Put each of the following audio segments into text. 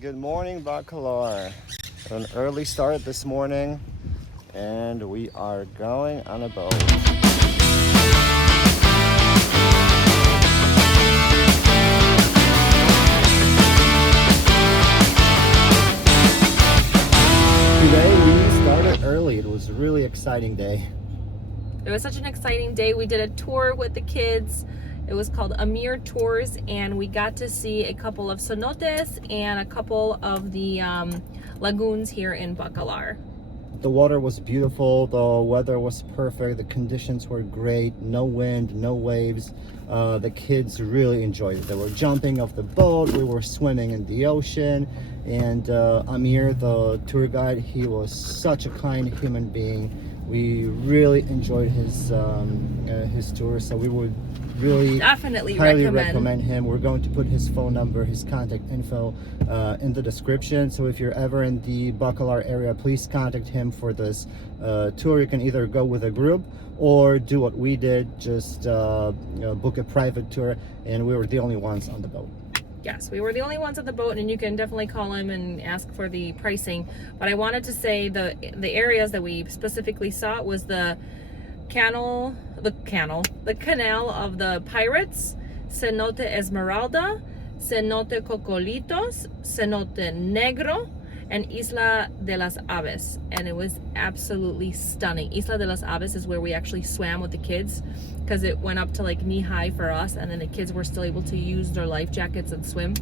Good morning, Bacalar. An early start this morning, and we are going on a boat. Today we started early. It was a really exciting day. It was such an exciting day. We did a tour with the kids. It was called Amir Tours, and we got to see a couple of cenotes and a couple of the lagoons here in Bacalar. The water was beautiful, the weather was perfect, the conditions were great, no wind, no waves. The kids really enjoyed it. They were jumping off the boat, we were swimming in the ocean, and Amir, the tour guide, he was such a kind human being. We really enjoyed his tour, so we would really definitely highly recommend him. We're going to put his phone number, his contact info in the description. So if you're ever in the Bacalar area, please contact him for this tour. You can either go with a group or do what we did, just book a private tour, and we were the only ones on the boat. Yes, we were the only ones on the boat, and you can definitely call him and ask for the pricing. But I wanted to say the areas that we specifically saw was the canal of the Pirates, Cenote Esmeralda, Cenote Cocolitos, Cenote Negro, and Isla de las Aves, and it was absolutely stunning. Isla de las Aves is where we actually swam with the kids, because it went up to like knee high for us, and then the kids were still able to use their life jackets and swim,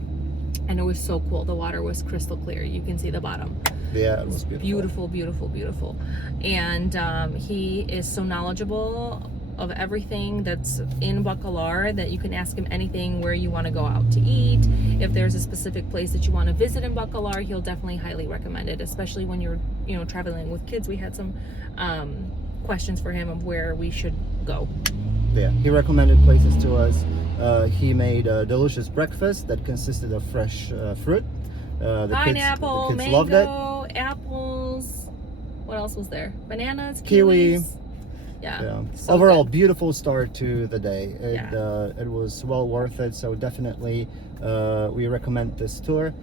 and it was so cool. The water was crystal clear. You can see the bottom. Yeah, it was beautiful. Beautiful. And he is so knowledgeable of everything that's in Bacalar that you can ask him anything, where you want to go out to eat. If there's a specific place that you want to visit in Bacalar, he'll definitely highly recommend it, especially when you're traveling with kids. We had some questions for him of where we should go. Yeah, he recommended places to us. He made a delicious breakfast that consisted of fresh fruit. Pineapple, the kids mango, loved it. apples. What else was there? Bananas, Kiwi. kiwis. Yeah. So overall, good. Beautiful start to the day. It was well worth it. So definitely, we recommend this tour.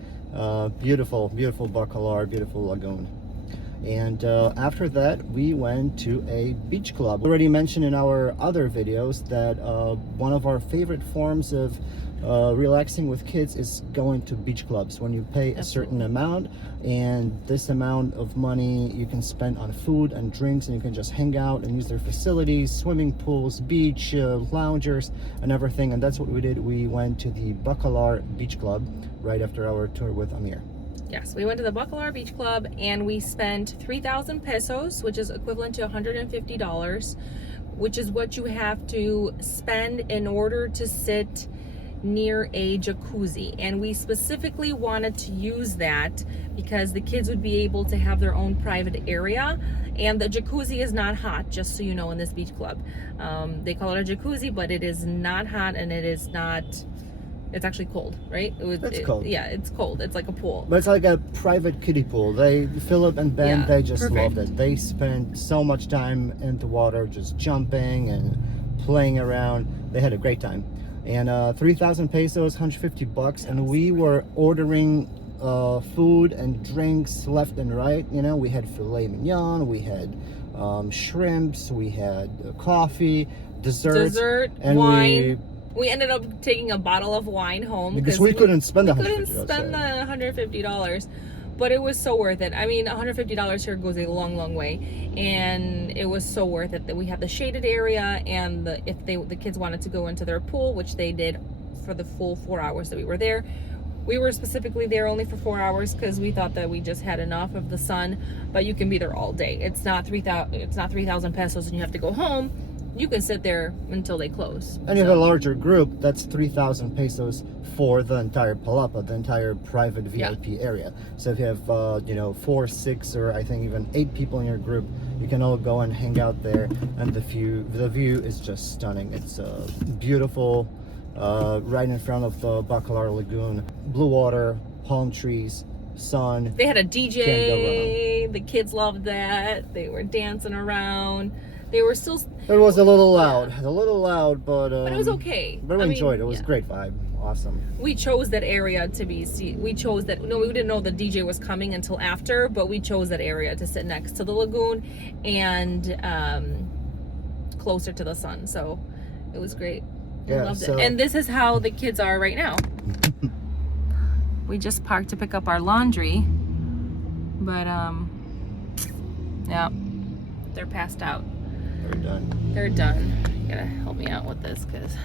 Beautiful Bacalar, beautiful lagoon. And after that, we went to a beach club. We already mentioned in our other videos that one of our favorite forms of relaxing with kids is going to beach clubs, when you pay a certain amount, and this amount of money you can spend on food and drinks, and you can just hang out and use their facilities, swimming pools, beach loungers and everything. And that's what we did. We went to the Bacalar Beach Club right after our tour with Amir. Yes, we went to the Bacalar Beach Club, and we spent 3,000 pesos, which is equivalent to $150, which is what you have to spend in order to sit near a jacuzzi. And we specifically wanted to use that because the kids would be able to have their own private area, and the jacuzzi is not hot, just so you know, in this beach club. They call it a jacuzzi, but it is not hot, and it's actually cold, right? It's cold. Yeah, it's cold. It's like a pool. But it's like a private kiddie pool. Philip and Ben, they just loved it. They spent so much time in the water, just jumping and playing around. They had a great time. And 3,000 pesos, $150, and we were ordering food and drinks left and right. We had filet mignon, we had shrimps, we had coffee, dessert, and wine. We ended up taking a bottle of wine home because we couldn't spend the $150. We couldn't spend the $150, but it was so worth it. I mean, $150 here goes a long way, and it was so worth it that we had the shaded area, and if the kids wanted to go into their pool, which they did for the full 4 hours that we were there. We were specifically there only for 4 hours because we thought that we just had enough of the sun, but you can be there all day. It's not 3,000 pesos and you have to go home. You can sit there until they close. And if you have a larger group, that's 3,000 pesos for the entire palapa, the entire private VIP area. So if you have 4, 6, or I think even 8 people in your group, you can all go and hang out there, and the view is just stunning. It's beautiful, right in front of the Bacalar Lagoon. Blue water, palm trees, sun. They had a DJ. The kids loved that. They were dancing around. They were still. It was a little loud, but it was okay. But we enjoyed it. It was a great vibe. Awesome. We chose that area to be. We chose that. No, we didn't know the DJ was coming until after, but we chose that area to sit next to the lagoon and closer to the sun. So it was great. We loved it. And this is how the kids are right now. We just parked to pick up our laundry, but yeah, they're passed out. They're done. They're done. You gotta help me out with this because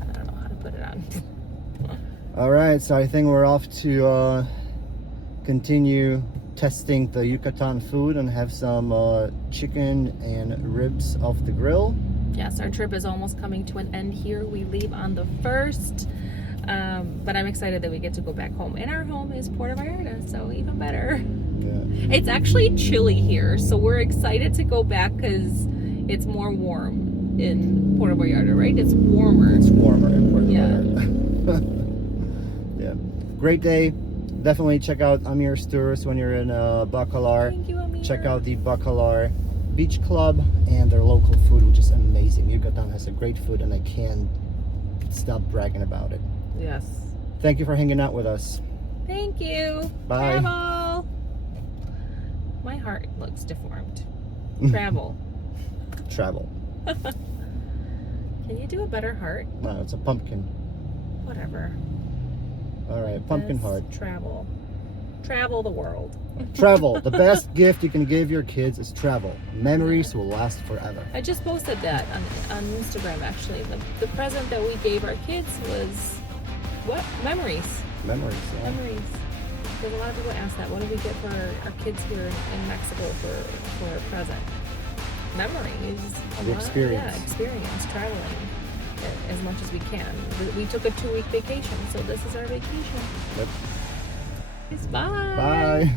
I don't know how to put it on. All right, so I think we're off to continue testing the Yucatan food and have some chicken and ribs off the grill. Yes, our trip is almost coming to an end here. We leave on the 1st, but I'm excited that we get to go back home. And our home is Puerto Vallarta, so even better. Yeah. It's actually chilly here, so we're excited to go back because it's more warm in Puerto Vallarta, right? It's warmer. It's warmer in Puerto Yeah. Vallarta. Yeah. Great day. Definitely check out Amir's tours when you're in Bacalar. Thank you, Amir. Check out the Bacalar Beach Club and their local food, which is amazing. Yucatan has a great food and I can't stop bragging about it. Yes. Thank you for hanging out with us. Thank you. Bye. Travel. My heart looks deformed. Travel. Travel. Can you do a better heart? No, it's a pumpkin. Whatever. All right, pumpkin This heart. Travel. Travel the world. Travel. The best gift you can give your kids is travel. Memories will last forever. I just posted that on Instagram, actually. The present that we gave our kids was what? Memories. Memories. Yeah. Memories. Because a lot of people ask that. What do we get for our kids here in Mexico for a present? Memories. The experience. Yeah, experience. Traveling as much as we can. We took a 2-week vacation, so this is our vacation. Yep. Bye. Bye.